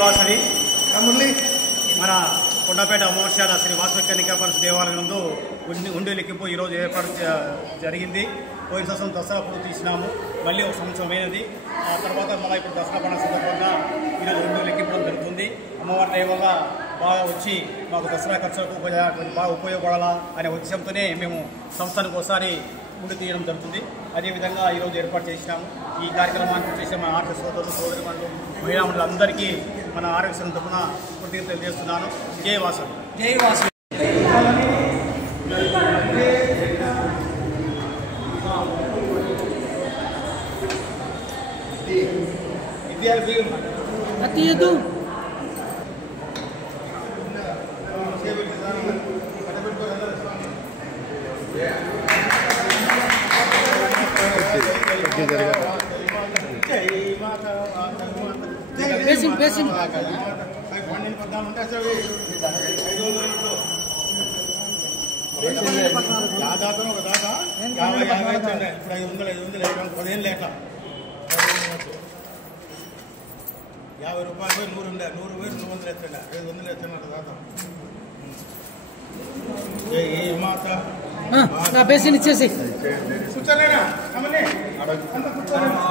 వాసవి మన కొండపేట అమావాస్యాల శ్రీ వాసవి కన్యకాపరశ దేవాలయం నందు ఉండి లెక్కింపు ఈరోజు ఏర్పాటు జరిగింది. పోయిన సంవత్సరం దసరా అప్పుడు తీసినాము, మళ్ళీ ఒక సంవత్సరం అయినది. ఆ తర్వాత మళ్ళీ ఇప్పుడు దసరా పండుగ సందర్భంగా ఈరోజు ఉండి లెక్కింపడం జరుగుతుంది. అమ్మవారి దైవంగా బాగా వచ్చి మాకు దసరా ఖర్చులకు బాగా ఉపయోగపడాలా అనే ఉద్దేశంతోనే మేము సంవత్సరానికి ఒకసారి ఉండి తీయడం జరుగుతుంది. అదేవిధంగా ఈరోజు ఏర్పాటు చేసినాము. ఈ కార్యక్రమానికి చేసే మన ఆరోగ్య సోదరులు సోదరిమణులు మహిళామణులు అందరికీ మన ఆరోగ్య సంఘం తరఫున కృతజ్ఞతలు తెలియజేస్తున్నాను. జై వాసవి. జై వాసవి. దాదాపు ఒక దాకా 50 ఇప్పుడు 500 15 లేక 50 రూపాయలు 100 ఎత్తండి 500 ఎత్తున్నారు దాదాపు. ఏ మాత బేసిన్ ఇచ్చేసి కూర్చోలేనా కూర్చోలేనా